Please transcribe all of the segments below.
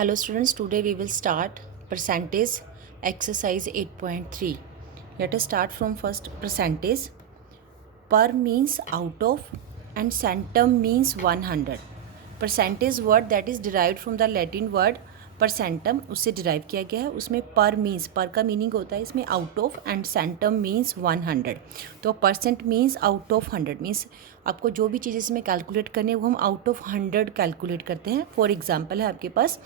Hello students, today we will start percentage exercise 8.3. Let us start from first percentage. Per means out of and centum means 100. Percentage word that is derived from the Latin word परसेंटम, उससे derive किया गया है. उसमें पर means, पर का meaning होता है इसमें out of and centum means 100. तो percent means out of 100 means आपको जो भी चीज़ इसमें कैलकुलेट करनी है वो हम आउट ऑफ 100 कैलकुलेट करते हैं. फॉर एग्जांपल है आपके पास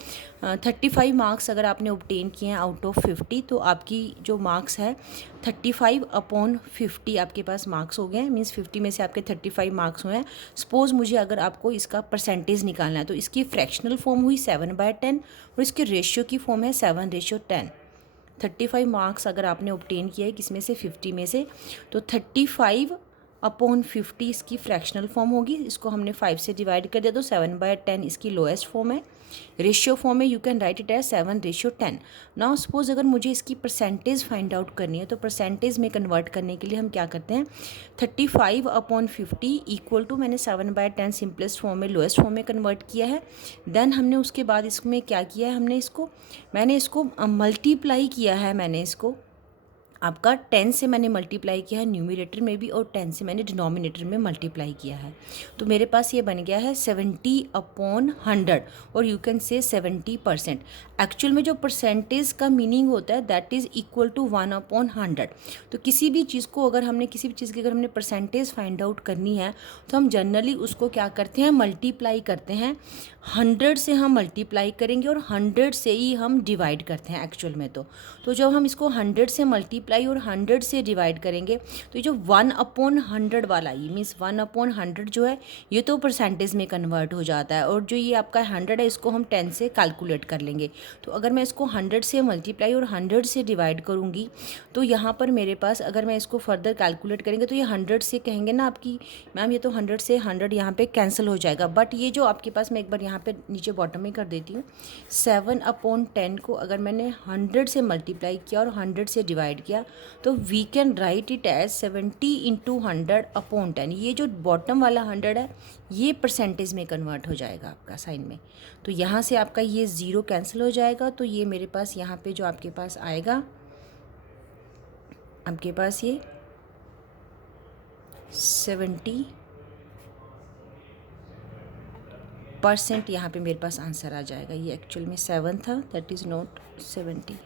35 मार्क्स अगर आपने ऑब्टेन किए हैं आउट ऑफ 50, तो आपकी जो मार्क्स है 35/50 आपके पास मार्क्स हो गए हैं. मीन्स 50 में से आपके 35 मार्क्स हुए हैं. सपोज मुझे अगर आपको इसका परसेंटेज निकालना है तो इसकी फ्रैक्शनल फॉर्म हुई 7/10 और इसके रेशियो की फॉर्म है 7:10. 35 मार्क्स अगर आपने ऑब्टेन किया है किसमें से, 50 में से, तो 35/50 इसकी फ्रैक्शनल फॉर्म होगी. इसको हमने 5 से डिवाइड कर दिया तो 7/10 इसकी लोएस्ट फॉर्म है. रेशियो फॉर्म में you can write it as 7:10. Now suppose अगर मुझे इसकी परसेंटेज फाइंड आउट करनी है तो परसेंटेज में कन्वर्ट करने के लिए हम क्या करते हैं, 35/50 इक्वल टू, मैंने 7/10 सिंपलेस्ट फॉर्म में लोएस्ट फॉर्म में कन्वर्ट किया है. देन हमने उसके बाद इसमें क्या किया है, मैंने इसको मल्टीप्लाई किया है. मैंने इसको आपका 10 से मैंने मल्टीप्लाई किया है न्यूमरेटर में भी और 10 से मैंने डिनोमिनेटर में मल्टीप्लाई किया है. तो मेरे पास ये बन गया है 70/100 और यू कैन से 70%. एक्चुअल में जो परसेंटेज का मीनिंग होता है दैट इज़ इक्वल टू 1/100. तो किसी भी चीज़ को अगर हमने अगर हमने परसेंटेज फाइंड आउट करनी है तो हम जनरली उसको क्या करते हैं, मल्टीप्लाई करते हैं. 100 से हम मल्टीप्लाई करेंगे और 100 से ही हम डिवाइड करते हैं एक्चुअल में. तो जब हम इसको 100 से मल्टीप्लाई और 100 से डिवाइड करेंगे तो ये जो 1/100 वाला, ये मीन्स 1/100 जो है ये तो परसेंटेज में कन्वर्ट हो जाता है. और जो ये आपका 100 है इसको हम 10 से कैलकुलेट कर लेंगे. तो अगर मैं इसको 100 से मल्टीप्लाई और 100 से डिवाइड करूँगी तो यहाँ पर मेरे पास, अगर मैं इसको फर्दर कैलकुलेट करेंगे तो ये 100 से कहेंगे ना आपकी मैम ये तो 100 से 100 यहाँ पे कैंसिल हो जाएगा. बट ये जो आपके पास, मैं एक बार यहाँ पे नीचे बॉटम में कर देती हूँ, 7/10 को अगर मैंने 100 से मल्टीप्लाई किया और 100 से डिवाइड किया तो we can write it as 70 × 100/10. ये जो बॉटम वाला 100 है ये परसेंटेज में कन्वर्ट हो जाएगा आपका साइन में. तो यहाँ से आपका ये 0 कैंसिल हो जाएगा. तो ये मेरे पास यहाँ पे जो आपके पास आएगा, आपके पास ये 70% यहाँ पे मेरे पास आंसर आ जाएगा. ये एक्चुअल में 7 था, दैट इज़ नॉट 70.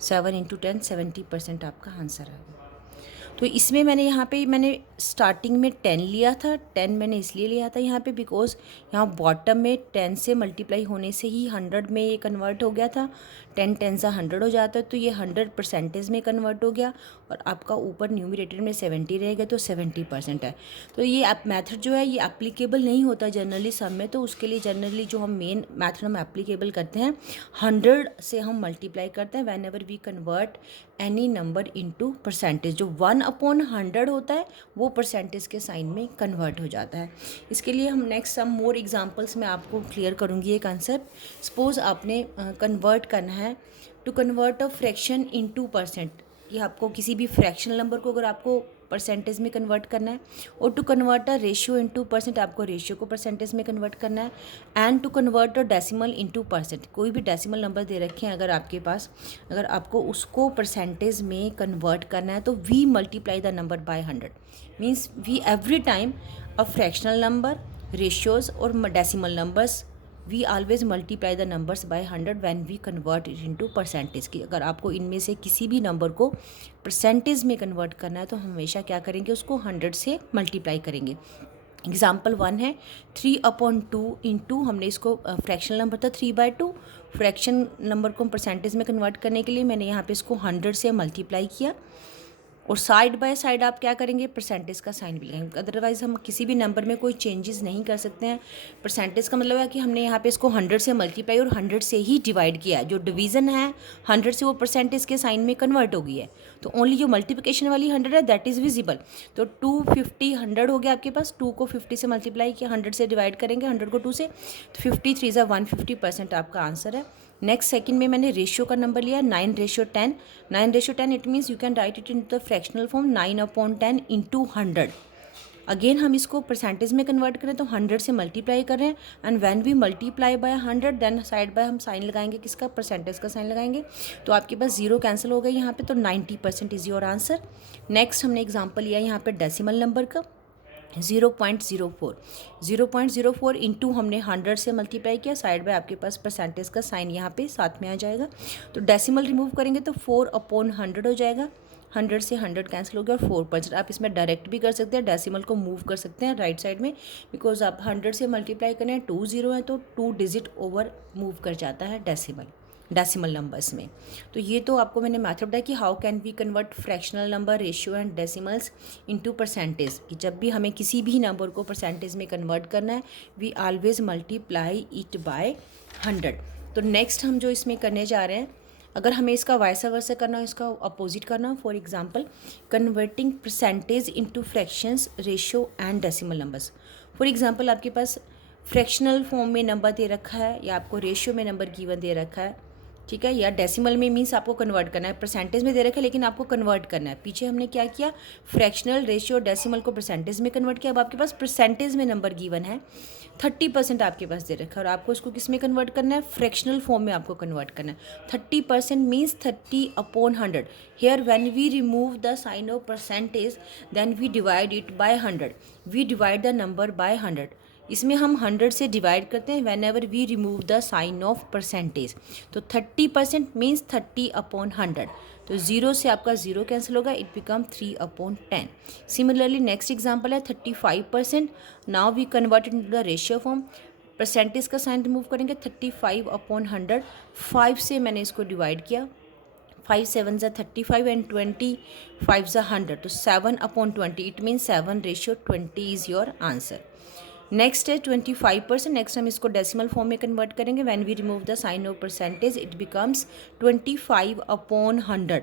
7 × 10 70% आपका आंसर आएगा. तो इसमें मैंने स्टार्टिंग में 10 लिया था. 10 मैंने इसलिए लिया था यहाँ पे बिकॉज यहाँ बॉटम में 10 से मल्टीप्लाई होने से ही 100 में ये कन्वर्ट हो गया था. 10 10 सा 100 हो जाता है तो ये 100 परसेंटेज में कन्वर्ट हो गया और आपका ऊपर न्यूमरेटर में 70 रहेगा तो 70% है. तो ये आप मेथड जो है ये एप्लीकेबल नहीं होता जनरली सम में. तो उसके लिए जनरली जो हम मेन मेथड हम एप्लीकेबल करते हैं, 100 से हम मल्टीप्लाई करते हैं whenever we convert any number into percentage. जो 1/100 होता है वो परसेंटेज के साइन में कन्वर्ट हो जाता है. इसके लिए हम नेक्स्ट सम मोर एग्जांपल्स में आपको क्लियर करूँगी ये कंसेप्ट. सपोज आपने कन्वर्ट करना है, to convert a fraction into percent. ये आपको किसी भी फ्रैक्शनल नंबर को अगर आपको परसेंटेज में कन्वर्ट करना है, और to convert a ratio into percent, आपको रेशियो को परसेंटेज में कन्वर्ट करना है. And to convert a decimal into percent, कोई भी डेसिमल नंबर दे रखे हैं अगर आपके पास, अगर आपको उसको परसेंटेज में कन्वर्ट करना है तो we multiply the number by 100. Means we every time a fractional number, ratios और decimal numbers, we always multiply the numbers by 100 when we convert it into percentage. की अगर आपको इनमें से किसी भी नंबर को परसेंटेज में कन्वर्ट करना है तो हमेशा क्या करेंगे, उसको 100 से मल्टीप्लाई करेंगे. एग्जाम्पल 1 है 3/2 इंटू, हमने इसको फ्रैक्शनल नंबर था 3/2, फ्रैक्शन नंबर को परसेंटेज में कन्वर्ट करने के लिए मैंने यहाँ पे इसको 100 से मल्टीप्लाई किया और साइड बाय साइड आप क्या करेंगे, परसेंटेज का साइन भी लगाएंगे. अदरवाइज़ हम किसी भी नंबर में कोई चेंजेस नहीं कर सकते हैं. परसेंटेज का मतलब है कि हमने यहाँ पे इसको 100 से मल्टीप्लाई और 100 से ही डिवाइड किया है. जो डिवीज़न है 100 से वो परसेंटेज के साइन में कन्वर्ट हो गई है. तो ओनली जो मल्टीप्लिकेशन वाली 100 है दैट इज़ विजिबल. तो 250 100 हो गया आपके पास. 2 को 50 से मल्टीप्लाई किया, 100 से डिवाइड करेंगे, 100 को 2 से, तो 53 = 150% आपका आंसर है. नेक्स्ट सेकंड में मैंने रेशियो का नंबर लिया 9/10. 9/10 it means you can write it in the fractional form 9/10 into 100. Again हम इसको परसेंटेज में कन्वर्ट करें तो 100 से मल्टीप्लाई कर रहे हैं, and when we multiply by 100 then side by हम साइन लगाएंगे, किसका, परसेंटेज का साइन लगाएंगे, तो आपके पास 0 कैंसिल हो गई यहाँ पे, तो 90% इज़ योर आंसर। नेक्स्ट हमने एग्जांपल लिया यहाँ पे डेसिमल नंबर का 0.04 इंटू हमने 100 से मल्टीप्लाई किया, साइड बाय आपके पास परसेंटेज का साइन यहाँ पे साथ में आ जाएगा, तो डेसिमल रिमूव करेंगे तो 4/100 हो जाएगा, 100 से 100 कैंसिल हो गया और 4%। आप इसमें डायरेक्ट भी कर सकते हैं, डेसिमल को मूव कर सकते हैं राइट साइड में, बिकॉज आप 100 से मल्टीप्लाई करें 2 0 है तो 2 डिजिट ओवर मूव कर जाता है डेसिमल नंबर्स में। तो ये तो आपको मैंने मेथड बताया कि how can we convert fractional number, ratio and decimals into percentage, कि जब भी हमें किसी भी नंबर को परसेंटेज में कन्वर्ट करना है we always multiply it by 100। तो नेक्स्ट हम जो इसमें करने जा रहे हैं, अगर हमें इसका वाइस वर्सा करना हो, इसका अपोजिट करना हो, for example converting percentage into fractions, ratio and decimal numbers. For example आपके पास फ्रैक्शनल फॉर्म में नंबर दे रखा है या आपको रेशियो में नंबर गिवन दे रखा है, ठीक है, या डेसिमल में मीन्स आपको कन्वर्ट करना है, परसेंटेज में दे रखा है लेकिन आपको कन्वर्ट करना है। पीछे हमने क्या किया, फ्रैक्शनल, रेशियो, डेसिमल को परसेंटेज में कन्वर्ट किया। अब आपके पास परसेंटेज में नंबर गिवन है 30% आपके पास दे रखा है और आपको इसको किस में कन्वर्ट करना है, फ्रैक्शनल फॉर्म में आपको कन्वर्ट करना है। 30% means 30/100। Here when we remove the sign of percentage then we divide it by 100, we divide the number by 100। इसमें हम 100 से डिवाइड करते हैं whenever we remove the sign of percentage. तो 30% मीन्स 30/100, तो 0 से आपका 0 कैंसिल होगा, it become 3/10। Similarly next example है 35%। Now we convert it into the ratio form, percentage का साइन रिमूव करेंगे, 35/100, 5 से मैंने इसको डिवाइड किया, 5 7 ज़ा 35 एंड 25 ज़ा 100, तो 7/20, it means 7/20 is your answer. Next है 25%। नेक्स्ट हम इसको डेसिमल फॉर्म में कन्वर्ट करेंगे, when we remove the sign of percentage it becomes 25/100।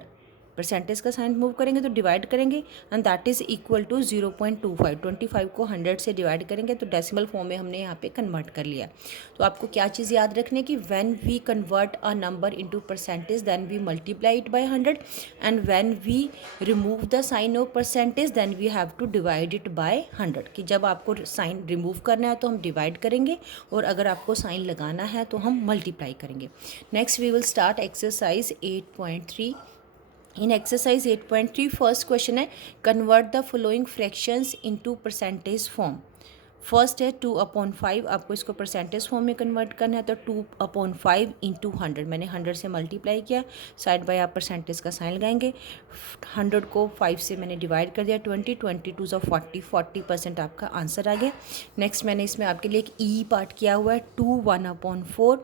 Percentage का साइन मूव करेंगे तो डिवाइड करेंगे and that is equal to 0.25। 25 को 100 से डिवाइड करेंगे तो डेसिमल फॉर्म में हमने यहाँ पे कन्वर्ट कर लिया। तो आपको क्या चीज़ याद रखनी है कि when we convert a number into percentage then we multiply it by 100, and when we remove the sign of percentage then we have to divide it by 100, कि जब आपको साइन रिमूव करना है तो हम डिवाइड करेंगे और अगर आपको साइन लगाना है तो हम मल्टीप्लाई करेंगे। Next we will start exercise 8.3। In exercise 8.3 first question है convert the following fractions into percentage form. First है 2/5, आपको इसको परसेंटेज फॉर्म में कन्वर्ट करना है तो 2/5 इंटू 100, मैंने 100 से मल्टीप्लाई किया, साइड बाय आप परसेंटेज का साइन लगाएंगे, 100 को 5 से मैंने डिवाइड कर दिया, 20 × 40, 40% आपका आंसर आ गया। नेक्स्ट मैंने इसमें आपके लिए एक ई पार्ट किया हुआ है, 2 1/4,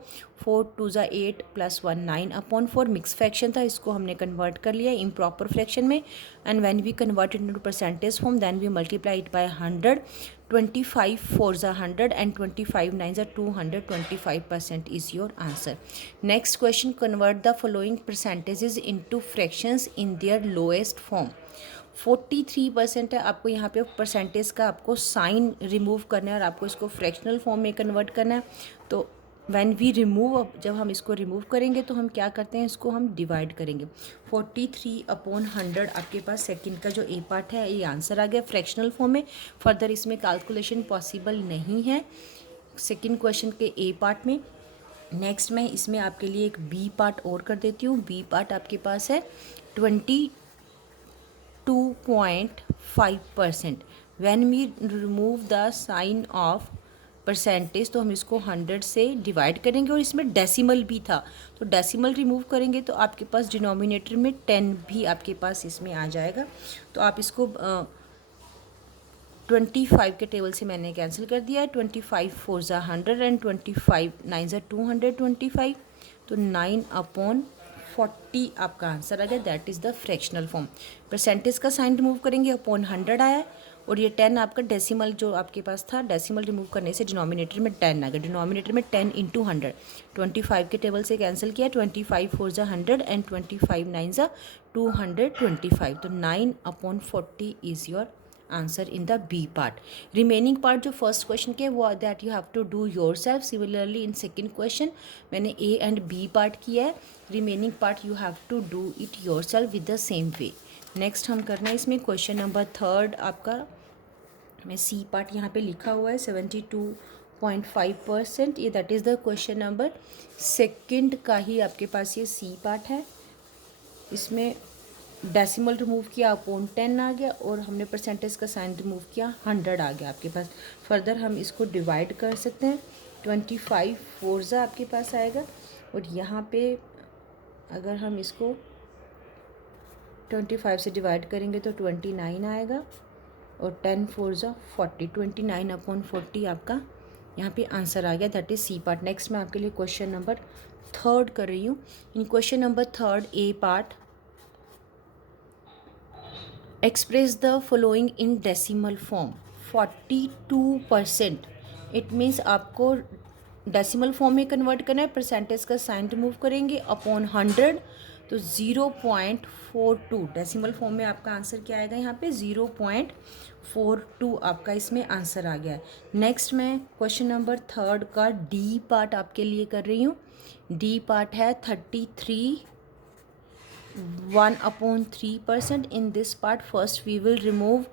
4 2 ज़ा 8 + 1 9/4, मिक्स फ्रैक्शन था, इसको हमने कन्वर्ट कर लिया इम्प्रॉपर फ्रैक्शन में, and when we convert it into percentage form then we multiply it by 100, 25 4 ज़ा 100 एंड 25 9 ज़ा 200, 25% is your answer. Next question convert the following percentages into fractions in their lowest form. 43% है, आपको यहाँ पे percentage का आपको sign remove करना है और आपको इसको फ्रैक्शनल फॉर्म में कन्वर्ट करना है। तो व्हेन वी रिमूव, जब हम इसको रिमूव करेंगे तो हम क्या करते हैं, इसको हम डिवाइड करेंगे। 43/100 आपके पास सेकंड का जो ए पार्ट है ये आंसर आ गया फ्रैक्शनल फॉर्म में। फर्दर इसमें कैलकुलेशन पॉसिबल नहीं है सेकंड क्वेश्चन के ए पार्ट में। नेक्स्ट मैं इसमें आपके लिए एक बी पार्ट और कर देती हूँ। बी पार्ट आपके पास है 22.5%। When we remove the sign of percentage तो हम इसको 100 से डिवाइड करेंगे और इसमें डेसिमल भी था तो डेसिमल रिमूव करेंगे तो आपके पास डिनोमिनेटर में 10 भी आपके पास इसमें आ जाएगा। तो आप इसको 25 के टेबल से मैंने कैंसिल कर दिया है। 25 4 ज़ा 100 एंड 25 9 ज़ा 225, तो 9/40 आपका आंसर आ गया, that is the fractional form. Percentage का साइन रिमूव करेंगे अपॉन 100 आया है और ये 10 आपका डेसिमल जो आपके पास था, डेसिमल रिमूव करने से डिनोमिनेटर में 10 आ गया। डिनोमिनेटर में 10 × 100, 25 के टेबल से कैंसिल किया, 25 4 ज़ा 100 एंड 25 9 ज़ा 225, तो 9/40 is your answer in the B part. Remaining part जो फर्स्ट क्वेश्चन के वो that you have to do yourself. Similarly in second question मैंने ए एंड बी पार्ट किया है, remaining part you have to do it yourself with the same way. Next हम करना है इसमें question number 3 आपका में C part यहाँ पे लिखा हुआ है 72.5%, ये that is the question number second का ही आपके पास ये सी पार्ट है। इसमें डेसिमल रिमूव किया अपॉन 10 आ गया और हमने परसेंटेज का साइन रिमूव किया 100 आ गया आपके पास। फर्दर हम इसको डिवाइड कर सकते हैं, 25 फोर्जा आपके पास आएगा और यहाँ पे अगर हम इसको 25 से डिवाइड करेंगे तो 29 आएगा और 10 फोर्जा 40, 29/40 आपका यहाँ पे आंसर आ गया, that is c part. Next मैं आपके लिए क्वेश्चन नंबर थर्ड कर रही हूँ। In question number third a part, express the following in decimal form 42%। It means आपको डेसिमल फॉर्म में कन्वर्ट करना है, परसेंटेज का साइन रिमूव करेंगे अपॉन 100 तो 0.42 डेसिमल फॉर्म में आपका आंसर क्या आएगा, यहाँ पे 0.42 आपका इसमें आंसर आ गया है। नेक्स्ट मैं क्वेश्चन नंबर थर्ड का डी पार्ट आपके लिए कर रही हूँ। डी पार्ट है 33 1/3%। In this part first we will remove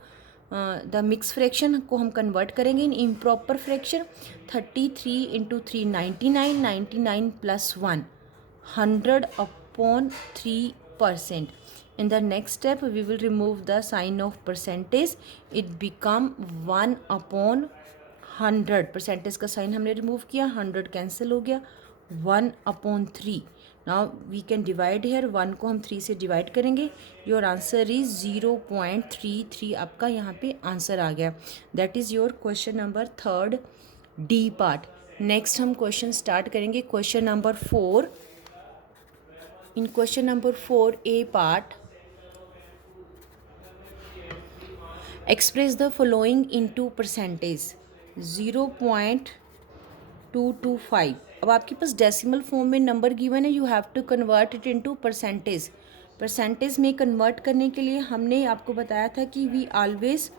the mix fraction को हम कन्वर्ट करेंगे in improper fraction. 33 × 3 99, 99 + 1 100/3%. In the next step we will remove the sign of percentage, it become 1/100। Percentage का साइन हमने रिमूव किया, 100 cancel हो गया, 1/3। Now we can divide here, 1 को हम 3 से डिवाइड करेंगे, योर आंसर इज 0.33 आपका यहाँ पे आंसर आ गया। That is your question number third D part. Next हम क्वेश्चन स्टार्ट करेंगे question number 4। In question number 4 A part, express the following into percentage 0.225। अब आपके पास डेसिमल फॉर्म में नंबर गिवन है, you have to convert it into percentage. Percentage में convert करने के लिए हमने आपको बताया था कि we always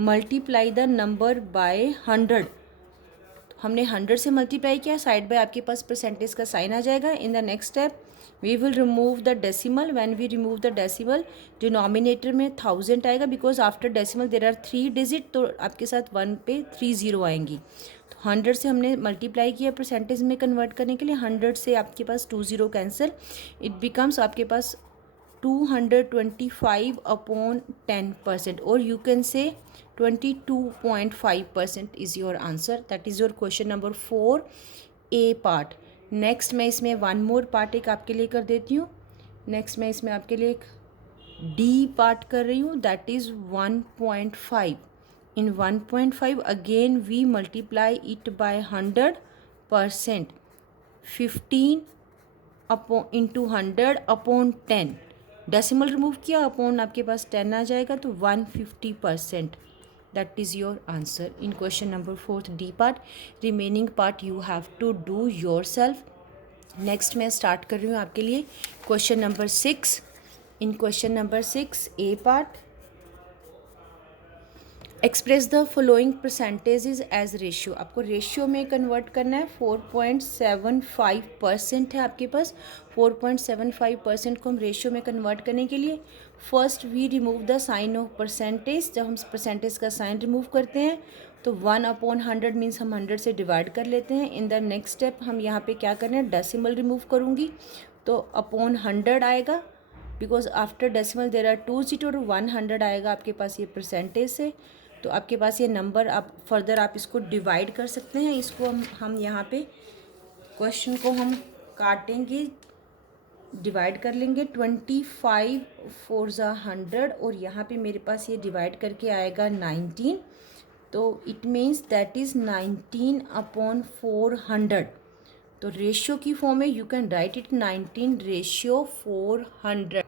multiply the number by 100। हमने 100 से मल्टीप्लाई किया, साइड बाय आपके पास परसेंटेज का साइन आ जाएगा। In the next step we will remove the decimal. When we remove the decimal denominator में 1000 आएगा, because after decimal there are 3 digit, तो आपके साथ 1 पे 3 0 आएंगी। तो 100 से हमने मल्टीप्लाई किया परसेंटेज में कन्वर्ट करने के लिए, 100 से आपके पास 2 0 कैंसिल, इट बिकम्स आपके पास 225/10%, और you can say 22.5% is your answer. That is your question number 4 A part. Next मैं इसमें वन मोर पार्ट एक आपके लिए कर देती हूँ। नेक्स्ट मैं इसमें आपके लिए एक डी पार्ट कर रही हूँ, that is 1.5। In 1.5 again we multiply it by 100%, 15 into 100/10। Decimal remove किया, अपॉन आपके पास 10 आ जाएगा, तो 150%। That is your answer in question number 4 D part. Remaining part you have to do yourself. Next मैं स्टार्ट कर रही हूँ आपके लिए question number 6। In question number 6 A part, express the following percentages as ratio. आपको ratio में convert करना है। 4.75% है आपके पास। 4.75% को हम रेशियो में कन्वर्ट करने के लिए first we remove the sign of percentage. जब हम परसेंटेज का साइन रिमूव करते हैं तो 1/100 मीन्स हम 100 से डिवाइड कर लेते हैं। इन द नेक्स्ट स्टेप हम यहाँ पे क्या करना है, डेसिमल रिमूव करूँगी तो अपॉन 100 आएगा, because after decimal there are 2 0 और 100 आएगा आपके पास ये परसेंटेज से। तो आपके पास ये नंबर, आप फर्दर आप इसको डिवाइड कर सकते हैं। इसको हम यहाँ पे क्वेश्चन को हम काटेंगे, डिवाइड कर लेंगे। 25 4 100 और यहाँ पे मेरे पास ये डिवाइड करके आएगा 19, तो इट मीन्स दैट इज़ 19/400। तो रेशियो की फॉर्म में you can write it 19/400।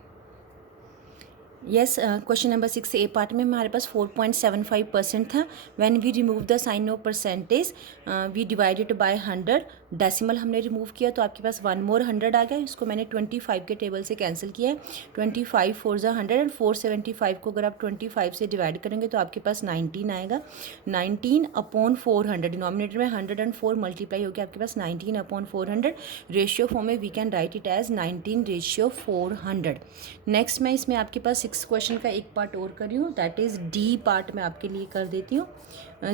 Yes, question number 6 A part में हमारे पास 4.75% था। When we remove the sign of percentage we divided by 100। Decimal हमने रिमूव किया तो आपके पास 1 मोर 100 आ गया। इसको मैंने 25 के टेबल से कैंसिल किया है। 25 4 100 एंड 475 को अगर आप 25 से डिवाइड करेंगे तो आपके पास 19 आएगा। 19/400 डिनोमिनेटर में 104 मल्टीप्लाई होकर आपके पास 19/400। रेशियो फॉर्म में we can write it as 19/400। Next मैं इसमें आपके पास 6 क्वेश्चन का एक पार्ट और कर रही हूँ, दैट इज़ डी पार्ट मैं आपके लिए कर देती हूँ.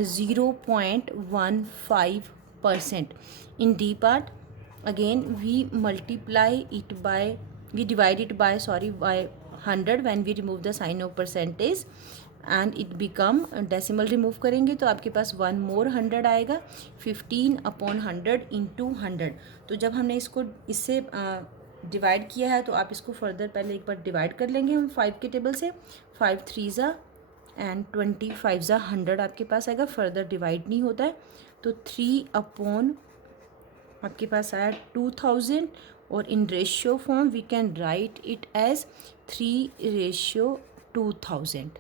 0.15%. In d part again we divide it by 100 when we remove the sign of percentage and it become decimal remove करेंगे तो आपके पास 1 more 100 आएगा. 15/100 into 100. तो जब हमने इसको इससे डिवाइड किया है तो आप इसको फर्दर पहले एक बार डिवाइड कर लेंगे हम 5 के टेबल से. 5 3 एंड 25 100 आपके पास आएगा. फर्दर डिवाइड नहीं होता है तो 3 आपके पास आया 2000 और in ratio form we can write it as 3:2000.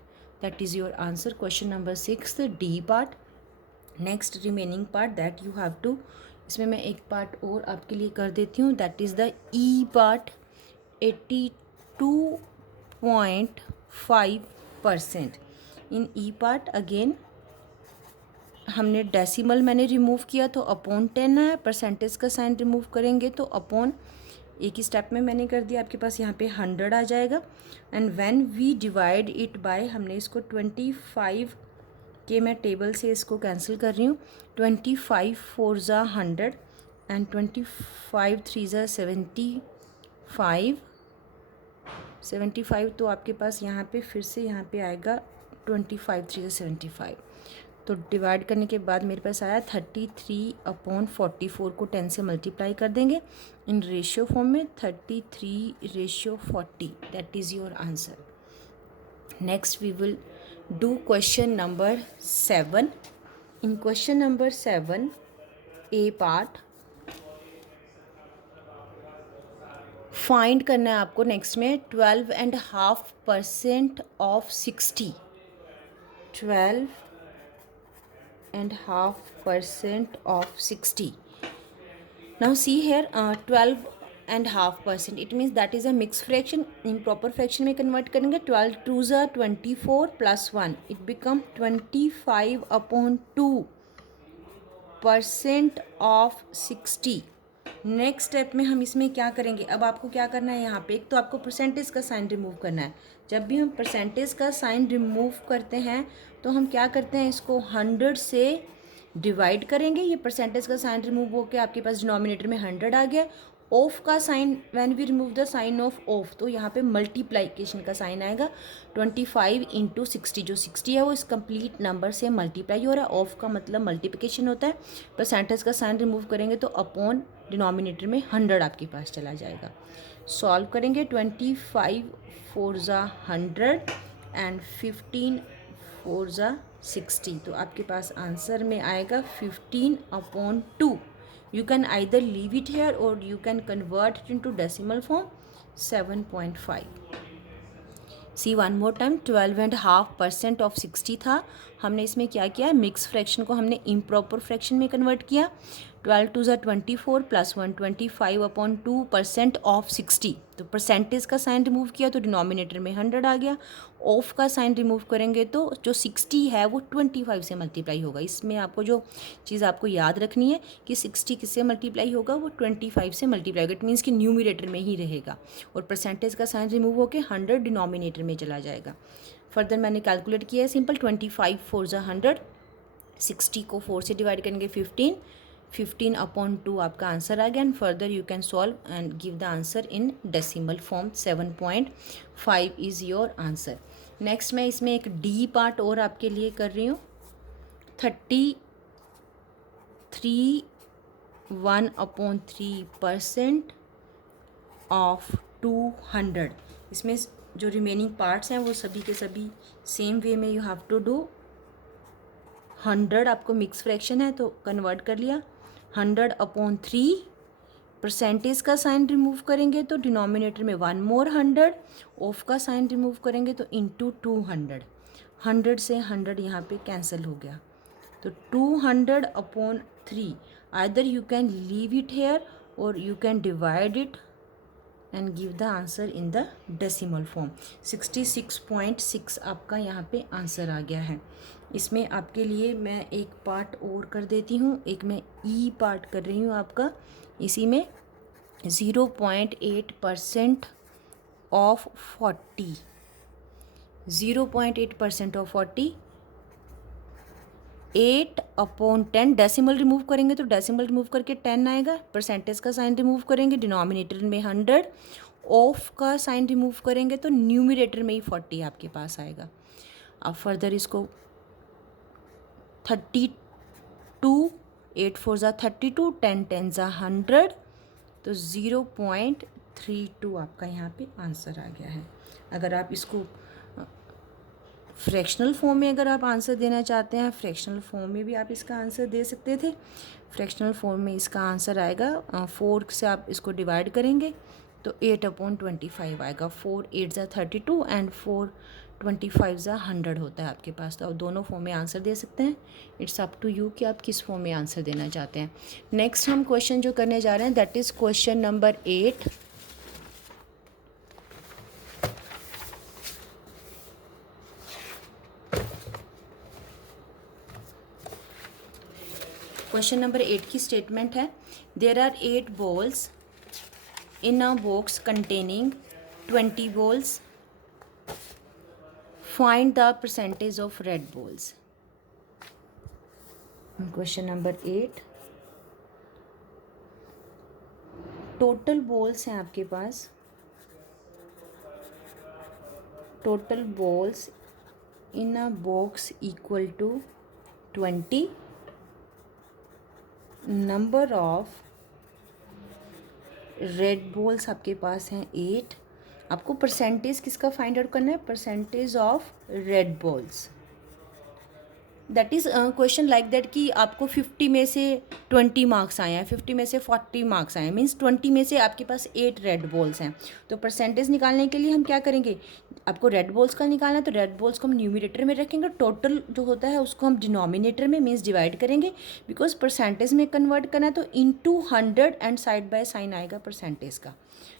That is your answer. Question number 6 D part. Next remaining part that you have to, इसमें मैं एक पार्ट और आपके लिए कर देती हूँ, that is the E part. 82.5%. In E part again हमने डेसिमल मैंने रिमूव किया तो अपॉन 10 है. परसेंटेज का साइन रिमूव करेंगे तो अपॉन, एक ही स्टेप में मैंने कर दिया, आपके पास यहाँ पे 100 आ जाएगा. And when we divide it by, हमने इसको 25 के, मैं टेबल से इसको कैंसिल कर रही हूँ. 25 4 100 एंड 25 3 75. तो आपके पास यहाँ पे फिर से यहाँ पे आएगा 25 3 75. तो डिवाइड करने के बाद मेरे पास आया 33/44 को 10 से मल्टीप्लाई कर देंगे इन रेशियो फॉर्म में 33:40. That is your answer. Next we will do question number 7. In question number 7 A part find करना है आपको. नेक्स्ट में 12.5% of 60. 12.5% of 60. Now see here 12.5%. It means that is a mixed fraction. Improper fraction में convert करेंगे. 12 2s are 24 plus 1. It become 25/2% of 60. Next step में हम इसमें क्या करेंगे, अब आपको क्या करना है, यहाँ पे एक तो आपको परसेंटेज का साइन रिमूव करना है. जब भी हम परसेंटेज का साइन रिमूव करते हैं तो हम क्या करते हैं, इसको 100 से डिवाइड करेंगे. ये परसेंटेज का साइन रिमूव होकर आपके पास डिनोमिनेटर में 100 आ गया. ऑफ का sign, when we remove the sign of of, तो यहाँ पे मल्टीप्लाइकेशन का साइन आएगा. 25 × 60, जो 60 है वो इस कंप्लीट नंबर से मल्टीप्लाई हो रहा है. ऑफ का मतलब मल्टीप्लिकेशन होता है. परसेंटेज का साइन रिमूव करेंगे तो अपॉन डिनोमिनेटर में 100 आपके पास चला जाएगा. सॉल्व करेंगे. 25 4 100 एंड 15 4 60. तो आपके पास आंसर में आएगा 15/2. You can either leave it here or you can convert it into decimal form 7.5. See one more time. 12.5% of 60 था. हमने इसमें क्या किया, मिक्स फ्रैक्शन को हमने इम्प्रॉपर फ्रैक्शन में कन्वर्ट किया. 12 2 24 प्लस 1 25/2% ऑफ 60. तो परसेंटेज का साइन रिमूव किया तो डिनोमिनेटर में 100 आ गया. ऑफ का साइन रिमूव करेंगे तो जो 60 है वो 25 से मल्टीप्लाई होगा. इसमें आपको जो चीज़ आपको याद रखनी है कि 60 किससे मल्टीप्लाई होगा, वो 25 से मल्टीप्लाई होगा. इट मीन्स कि न्यूमिनेटर में ही रहेगा और परसेंटेज का साइन रिमूव होकर 100 डिनोमिनेटर में चला जाएगा. फर्दर मैंने कैलकुलेट किया है सिंपल. 25 4 100, 60 को 4 से डिवाइड करेंगे 15. 15/2 आपका आंसर आ गया. And further you can solve and give the answer in decimal form. 7.5 is your answer. Next मैं इसमें एक डी पार्ट और आपके लिए कर रही हूँ. 33.1/3% ऑफ 200. इसमें जो रिमेनिंग पार्ट्स हैं वो सभी के सभी सेम वे में यू हैव टू डू. 100 आपको मिक्स फ्रैक्शन है तो कन्वर्ट कर लिया. 100/3 परसेंटेज का साइन रिमूव करेंगे तो डिनोमिनेटर में 1 more 100. ऑफ का साइन रिमूव करेंगे तो इंटू 200. 100 से 100 यहाँ पे कैंसिल हो गया. तो 200/3. Either you can leave it here और you can divide it and give the answer in the decimal form. 66.6 आपका यहाँ पे आंसर आ गया है. इसमें आपके लिए मैं एक पार्ट और कर देती हूँ. एक मैं ई पार्ट कर रही हूँ आपका. इसी में 0.8% ऑफ 40. 0.8% ऑफ 40, 8/10। डेसिमल रिमूव करेंगे तो डेसिमल रिमूव करके 10 आएगा। परसेंटेज का साइन रिमूव करेंगे, डिनोमिनेटर में 100, ऑफ का साइन रिमूव करेंगे तो न्यूमिनेटर में ही 40 आपके पास आएगा। अब फर्दर इसको 32, 8 4 ज़ा 32, 10 10 ज़ा 100, तो 0.32 आपका यहाँ पे आंसर आ गया है। अगर आप इसको फ्रैक्शनल फॉर्म में अगर आप आंसर देना चाहते हैं, फ्रैक्शनल फॉर्म में भी आप इसका आंसर दे सकते थे। फ्रैक्शनल फॉर्म में इसका आंसर आएगा 4 से आप इसको डिवाइड करेंगे तो 8/25 आएगा। 4 8 ज़ा 32 एंड 4 25 ज़ा 100 होता है आपके पास। तो आप दोनों फॉर्म में आंसर दे सकते हैं। इट्स अप टू यू कि आप किस फॉर्म में आंसर देना चाहते हैं। नेक्स्ट हम क्वेश्चन जो करने जा रहे हैं that is question number 8। Question number 8 की स्टेटमेंट है, there are 8 balls in a box containing 20 balls, find the percentage of red balls. Question number 8, total balls हैं आपके पास, total balls in a box equal to 20, number of red balls आपके पास हैं 8। आपको percentage किसका find out करना है, percentage of red balls. That is question like that कि आपको 50 में से 20 मार्क्स आए हैं, 50 में से 40 मार्क्स आए हैं, मीन्स 20 में से आपके पास 8 रेड बॉल्स हैं। तो परसेंटेज निकालने के लिए हम क्या करेंगे, आपको रेड बॉल्स का निकालना है तो रेड बॉल्स को हम न्यूमिनेटर में रखेंगे, टोटल जो होता है उसको हम डिनोमिनेटर में मीन्स डिवाइड करेंगे, बिकॉज परसेंटेज में कन्वर्ट करना है तो into 100 and side by sine आएगा परसेंटेज का।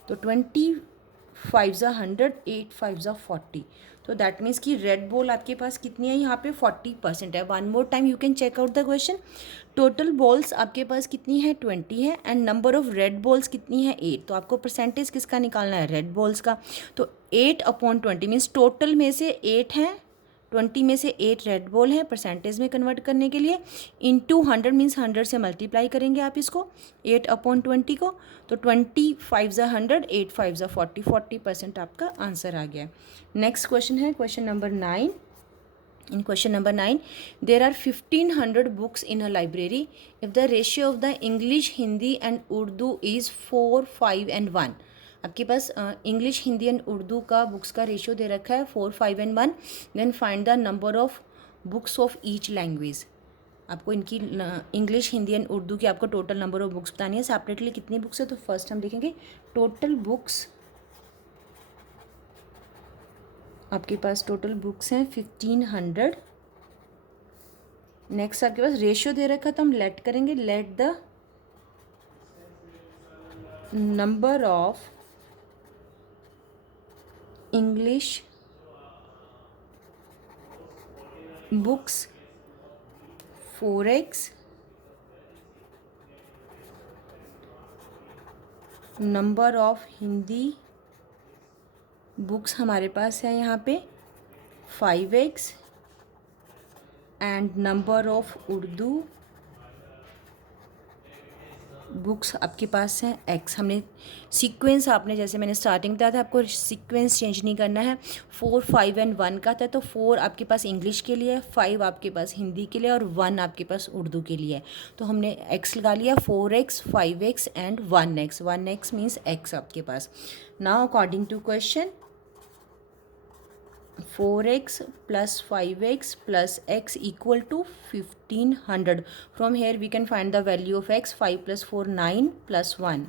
तो 25 ज़ा 100, 8 5 ज़ा 40, तो दैट मीन्स कि रेड बॉल आपके पास कितनी है, यहाँ पे 40% है। One more time you can check out the question. Total balls आपके पास कितनी है, 20 है, and number of red balls कितनी है, 8। तो आपको परसेंटेज किसका निकालना है, रेड बॉल्स का। तो 8/20 मीन्स टोटल में से 8 हैं, 20 में से 8 रेड बॉल है, परसेंटेज में कन्वर्ट करने के लिए इनटू 100 मीन्स 100 से मल्टीप्लाई करेंगे आप इसको 8/20 को। तो 25 ज़ा 100, 8 5 ज़ा 40, 40% आपका आंसर आ गया है। नेक्स्ट क्वेश्चन है question number 9। In question number 9, there are 1500 books in a library if the ratio of the English, Hindi and Urdu is 4, 5 and 1। आपके पास इंग्लिश, हिंदी एंड उर्दू का बुक्स का रेशियो दे रखा है 4, 5 and 1। Then find the number of books of each language. आपको इनकी English, Hindi and Urdu की आपको टोटल नंबर ऑफ बुक्स बतानी है, सेपरेटली कितनी बुक्स है। तो फर्स्ट हम देखेंगे टोटल बुक्स, आपके पास टोटल बुक्स हैं 1500। नेक्स्ट आपके पास रेशियो दे रखा तो हम लेट करेंगे, let the number of English books 4x, number of Hindi books हमारे पास है यहाँ पे 5x, and number of Urdu books आपके पास हैं x। हमने सीक्वेंस, आपने जैसे मैंने स्टार्टिंग बताया था आपको सीक्वेंस चेंज नहीं करना है। 4, 5 एंड 1 का था, तो 4 आपके पास इंग्लिश के लिए है, 5 आपके पास हिंदी के लिए और 1 आपके पास उर्दू के लिए है। तो हमने x लगा लिया, 4x, 5x and 1x। 1x means x आपके पास। Now according to question 4x plus 5x plus x equal to 1500. From here we can find the value of x. 5 plus 4 9 plus 1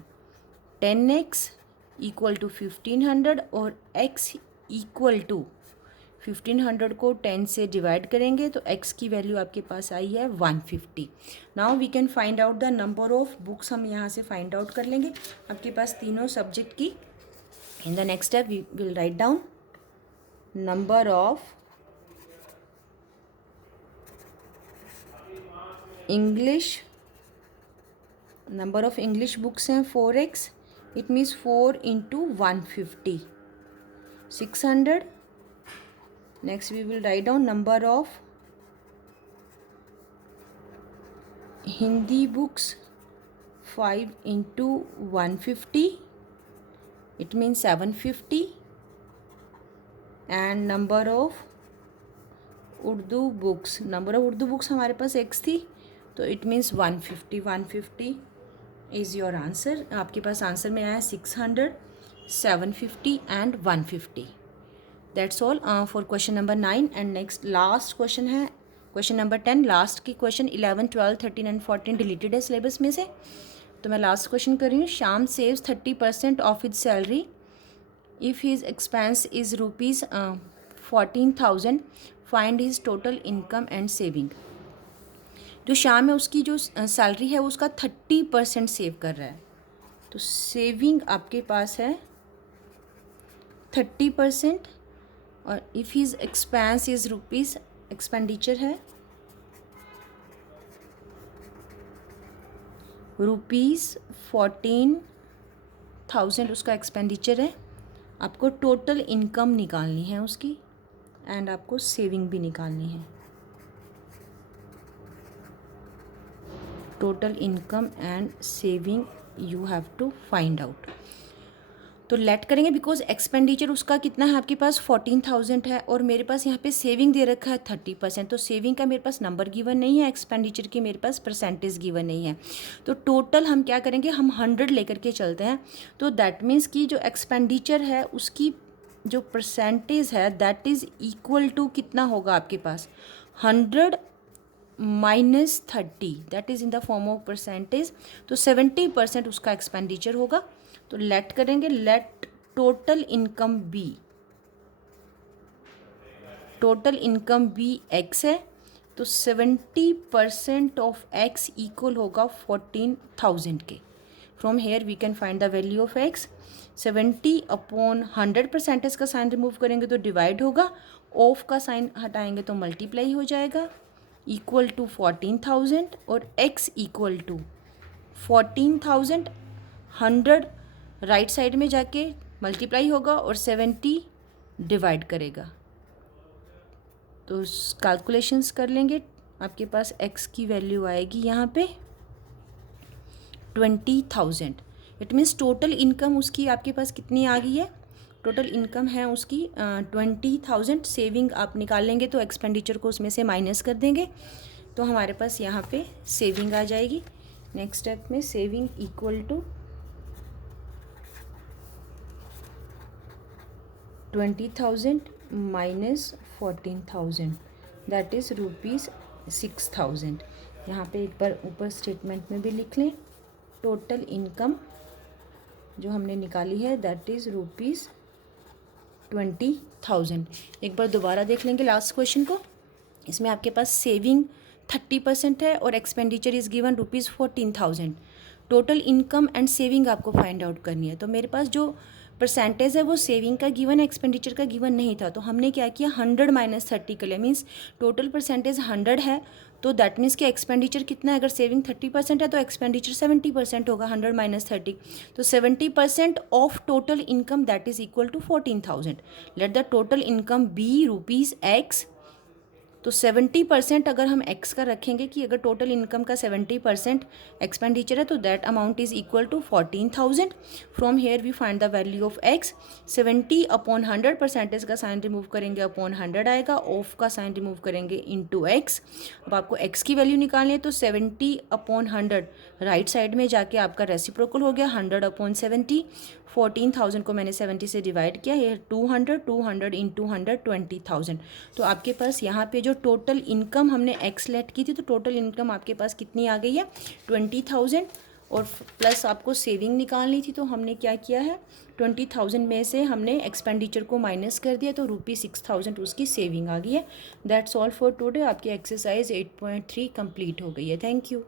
10x equal to 1500 और x equal to 1500 को 10 से divide करेंगे तो x की value आपके पास आई है 150। Now we can find out the number of books. हम यहाँ से फाइंड आउट कर लेंगे आपके पास तीनों सब्जेक्ट की। In the next step we will write down number of English, number of English books हैं 4x, it means 4 into 150, 600 next we will write down number of Hindi books 5 into 150, it means 750, and number of Urdu books, number of Urdu books हमारे पास x थी, तो it means 150. 150 is your answer. आपके पास answer में आया 600, 750 and 150. That's all for question number 9. And next last question है question number 10. Last की क्वेश्चन 11, 12, 13 एंड 14 डिलीटेड है सिलेबस में से, तो मैं लास्ट क्वेश्चन कर रही हूँ. Shyam saves 30% of his salary if his expense is rupees 14,000. Find his total income and saving. जो श्याम है उसकी जो सैलरी है उसका 30% सेव कर रहा है, तो सेविंग आपके पास है 30%. और if his expense is rupees, expenditure है ₹14,000 उसका एक्सपेंडिचर है. आपको टोटल इनकम निकालनी है उसकी, एंड आपको सेविंग भी निकालनी है. Total income and saving you have to find out. तो लेट करेंगे बिकॉज एक्सपेंडिचर उसका कितना है आपके पास 14,000 है, और मेरे पास यहाँ पे सेविंग दे रखा है 30%. तो सेविंग का मेरे पास नंबर गिवन नहीं है, एक्सपेंडिचर की मेरे पास परसेंटेज गिवन नहीं है. तो टोटल हम क्या करेंगे, हम 100 लेकर के चलते हैं. तो दैट मीन्स कि जो एक्सपेंडिचर है उसकी जो परसेंटेज है दैट इज़ इक्वल टू कितना होगा आपके पास 100 minus 30, that is in the form of percentage. तो 70% उसका एक्सपेंडिचर होगा. तो लेट करेंगे, let total income be, total income be x है, तो 70% ऑफ एक्स इक्वल होगा 14,000 के. From here we can find the value of x. 70 upon 100 percentage का साइन रिमूव करेंगे तो डिवाइड होगा, ऑफ का साइन हटाएंगे तो मल्टीप्लाई हो जाएगा, इक्वल टू 14,000, और x equal to 14,000. 100 right side में जाके मल्टीप्लाई होगा और 70 डिवाइड करेगा. तो कैलकुलेशंस कर लेंगे, आपके पास x की वैल्यू आएगी यहाँ पे 20,000. इट मीन्स टोटल इनकम उसकी आपके पास कितनी आ गई है, टोटल इनकम है उसकी 20,000. सेविंग आप निकाल लेंगे तो एक्सपेंडिचर को उसमें से माइनस कर देंगे, तो हमारे पास यहाँ पे सेविंग आ जाएगी. नेक्स्ट स्टेप में saving equal to 20,000 minus 14,000, that is ₹6,000. यहाँ पे एक बार ऊपर स्टेटमेंट में भी लिख लें, टोटल इनकम जो हमने निकाली है दैट इज़ ₹20,000. एक बार दोबारा देख लेंगे लास्ट क्वेश्चन को. इसमें आपके पास सेविंग 30% है और expenditure is given ₹14,000. Total income and saving आपको फाइंड आउट करनी है. तो मेरे पास जो परसेंटेज है वो सेविंग का गिवन है, एक्सपेंडिचर का गिवन नहीं था, तो हमने क्या किया 100 माइनस 30 के लिए, मीन्स टोटल परसेंटेज 100 है, तो दैट मीन्स कि एक्सपेंडिचर कितना है, अगर सेविंग 30% है तो एक्सपेंडिचर 70% होगा, 100 माइनस 30. तो 70% of total income that is equal to 14,000. Let the total income be rupees x. तो 70% अगर हम x का रखेंगे कि अगर टोटल इनकम का 70% एक्सपेंडिचर है तो that amount is equal to 14,000. From here we find the value of x. 70 upon 100 percentage का साइन रिमूव करेंगे अपॉन 100 आएगा, ऑफ का साइन रिमूव करेंगे इनटू x. अब आपको x की वैल्यू निकालनी है, तो 70 अपॉन 100 राइट साइड में जाके आपका रेसिप्रोकल हो गया 100 अपॉन 70. 14,000 को मैंने 70 से डिवाइड किया, ये 200 इंटू 100 20,000. तो आपके पास यहाँ पे जो टोटल इनकम हमने एक्स लेट की थी, तो टोटल इनकम आपके पास कितनी आ गई है 20,000, और प्लस आपको सेविंग निकालनी थी, तो हमने क्या किया है 20,000 में से हमने एक्सपेंडिचर को माइनस कर दिया, तो ₹6,000 उसकी सेविंग आ गई है. That's all for today. आपकी एक्सरसाइज 8.3 कंप्लीट हो गई है. Thank you.